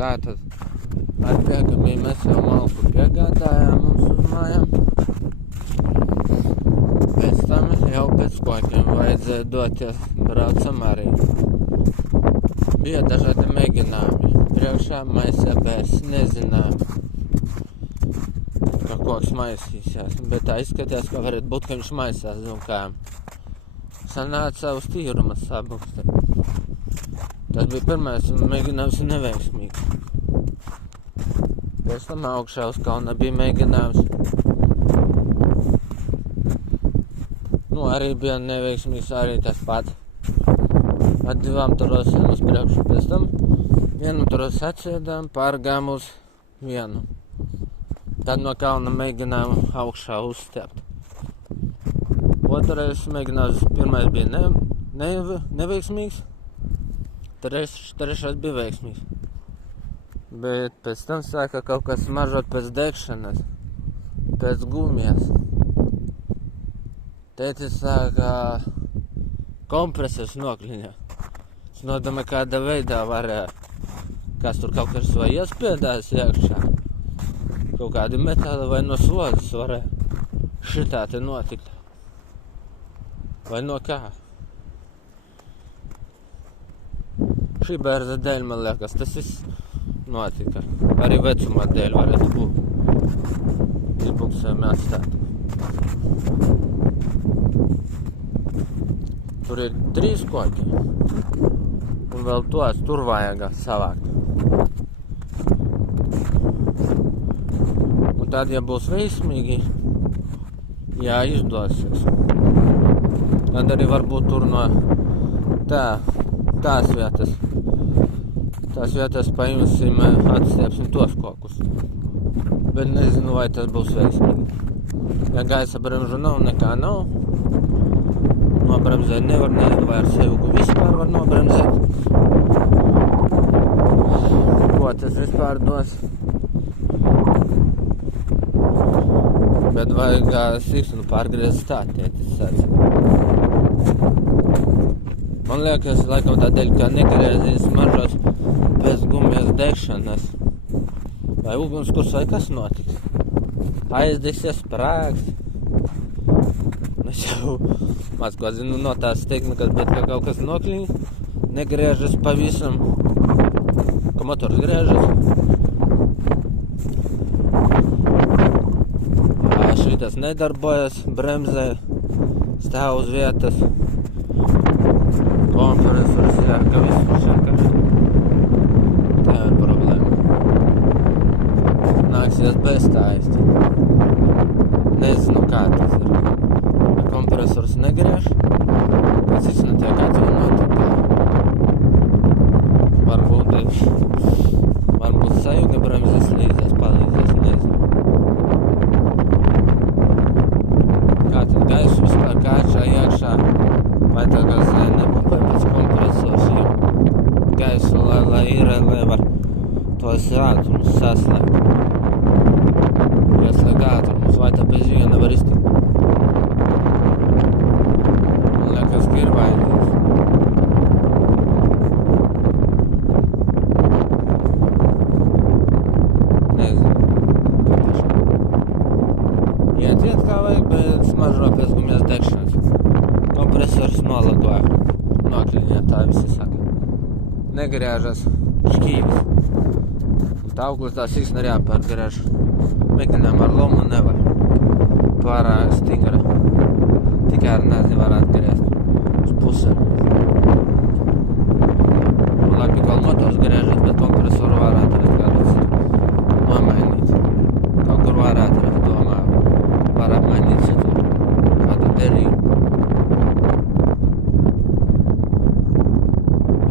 Tātad ar piegamību mēs jau malku piegādājām mums uz mājām. Pēc tam jau pēc kokiem vajadzēja doties, braucam arī. Bija dažādi mēģinājumi. Priekšā maisē bērsi nezinājām, ka koks maisīsies, bet tā izskatījās, ka varētu būt, ka viņš maisās zumkājām. Sanāca uz tīruma sabukstē. Tas bija pirmais mēģinājums neveiksmīgs. Pēc tam augšā uz kalna bija mēģinājums. Arī bija neveiksmīgs, arī tas pats. Ar 2 turosiem uz priekšu. Pēc tam vienu turos atsēdām, pārgājām uz vienu. Tad no kalna mēģinājām augšā uzstiept. Otrais mēģinājums, pirmais bija neveiksmīgs, trešais bija veiksmīgs. Bet pēc tam sāka kaut kas smaržot pēc degšanas, pēc gumijas. Tētis sāka kompresors nokliņā. Es nodomāju, kāda veidā varēja, kas tur kaut kas vai iespiedās iekšā. Kaut kādi metāli vai no slodzes varēja šitā te notikt. Vai no kā? Šī bērza dēļ, man liekas, tas viss notika. Arī vecumā dēļ varētu būt. Izbuksējumi atstāt. Tur ir 3 koki. Un vēl tos tur vajag savākt. Un tad, ja būs veiksmīgi, izdosies. Tad arī varbūt tur no tās vietas paimsim, atstiepsim tos kokus. Bet nezinu, vai tas būs veiksmīgi. Ja gaisa bremžu nav, nekā nav. Nobremzēt nevar, nezinu, vai ar sevi vispār var nobremzēt. Ko tas vispār dos? Bet vajag siksnu pārgriezt tā, tētis sāca. Man liekas, laikam tādēļ, ka negriezīs smaržos pēc gumijas degšanas. Vai ugunskurs vai kas notiks? Aizdegsies sprāgs. Es jau maz ko zinu no tās tehnikas, bet ka kaut kas nokļīn, negriežas pavisam, ka motors griežas. Šitas nedarbojas, bremzē, stāv uz vietas. Kompresors, jā, ka visu šakar. Tā ir problēma. Nāksies bez tā īsti. Nezinu, kā tas ir. Kompresors negriež, pēc iznotiek atjaunot. Varbūt sajūga bremzes līdzās, palīdzēs, nezinu. Kā tad gaisu vispār kāčā iekšā, vai tagad nebūtu pēc kompresors, jo gaisu, lai ir, lai var tos ātrumus saslēgt. Ieslēgt ātrumus, vai tā bez viena var iztikt. Kas ir vajadzīgs. Nezinu. Iet kā vajag, bet smaržo pēc gumijas degšanas. Kompresors nolagoja. Nokļiņā, tā visi saka. Negriežas šķīvis. Tā auglis tā siksna arī jāpārgriež. Mēģinām ar lomu nevar. Pārāk stingra. Tikai ar nezi var atgriezt. Pusē. Un labi, ka motors griežas, bet kompresoru var atrast kādu citu nomainīt. Kaut kur var atrast, domāju. Var apmainīt citu. Kādu derību.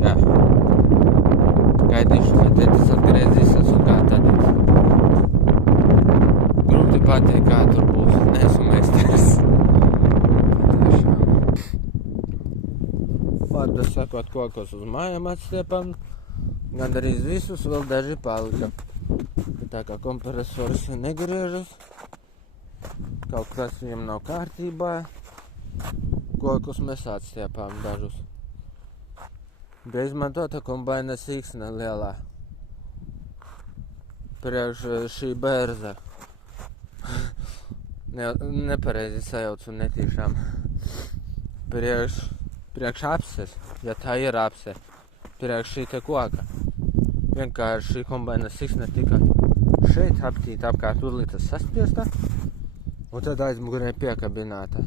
Jā. Gaidīšu, ka tētis atgriezīsies un kā tad. Grūti pateikt, kā tur būs. Neesmu meistars. Vārdu sakot, kokos uz mājām atstiepam, gandrīz visus, vēl daži palika. Tā kā kompresors negriežas, kaut kas viņam nav kārtībā, kokus mēs atstiepām dažus. Bija izmantota kombaina siksna lielā. priekš šī bērza. Nepareizi sajaucu netīšām. Priekš apses, ja tā ir apse, priekš šī te koka. Vienkārši šī kombaina siksne tika šeit aptīt apkārt urlītas saspiesta, un tad aizmugurē piekabināta.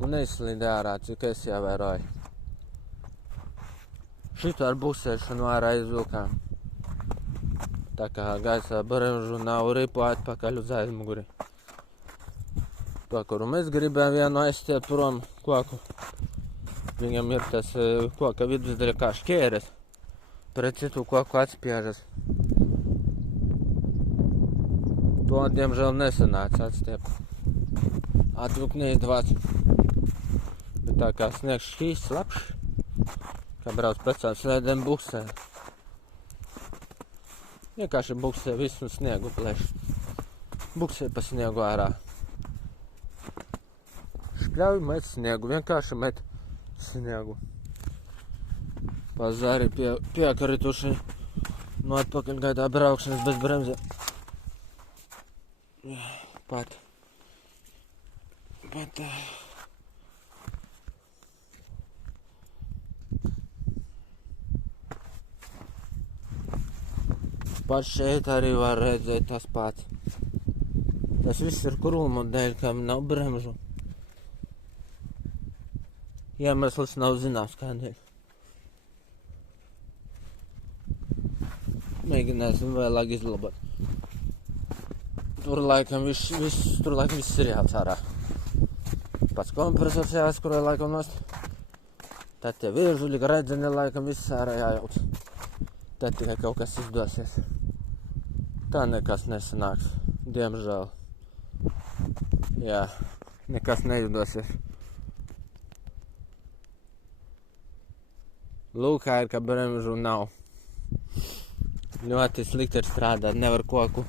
Un neizslīd ārā, cik es ievēroju. Šito ar buksēšanu ārā izvilkām. Tā kā gaisa bremžu nav ripu atpakaļ uz aizmuguri. To, kuru mēs gribējām vienu aizstiet prom koku. Viņam ir tas koka vidusdaļa kā šķēres. Pret citu koku atspiežas. To, diemžēl, nesanāca atstiept. Atvilkt neizdevās. Bet tā kā sniegs šķīsts, labs, kā brauc plecām slēdēm buksē. Vienkārši buksē visu sniegu plēš. Buksē pa sniegu ārā. Škļauj met sniegu, vienkārši met sniegu. Pazari piekarituši no atpakaļgaidā braukšanas bez bremzē. Pat. Pat šeit arī var redzēt tas pats. Tas viss ir krūmu dēļ, kam nav bremžu. Iemesls nav zināms kādēļ. Mēģināsim vēlāk izlabot. Tur laikam viss ir jāc ārā. Pats kompresors jāskuroja laikam nost. Tad tie virzuļi, redzeni laikam viss ārā jājauc. Tad tikai kaut kas izdosies. Tā nekas nesanāks, diemžēl. Jā, nekas neizdosies. Lūk, kā ir, ka bremžu nav. Ļoti slikti ir strādāt, nevar koku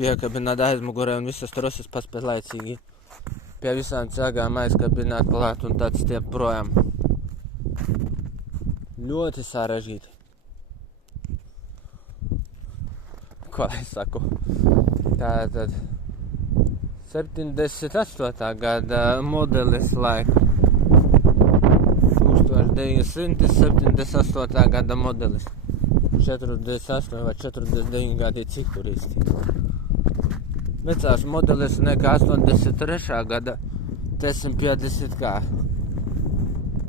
piekabināt aizmugurē un visas troses paspēt laicīgi. Pie visām cēgām aizkabināt klāt un tad stiep projām. Ļoti sarežģīti. Ko es saku? Tātad 78. gada modelis laika. 1978. gada modelis. 48 vai 49 gadi cik tur īsti. Vecās modelis nekā 83. gada 150 kā.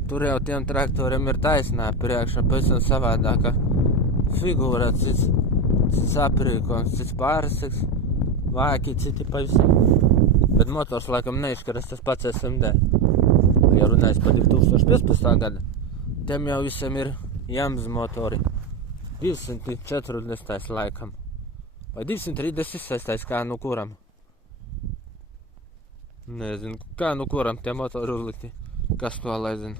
Tur jau tiem traktoriem ir taisnā priekšā, pavisam savādāka figūra, cits aprīkojums, cits pārsiks, vāki, citi pavisam. Bet motors laikam neizskaras tas pats SMD. Ja runājas par 2015. gada, tiem jau visiem ir Jams motori. 240. laikam. Vai 236. kā nu kuram. Nezinu, kā nu kuram tie motori uzlikti. Kas to lai zinu.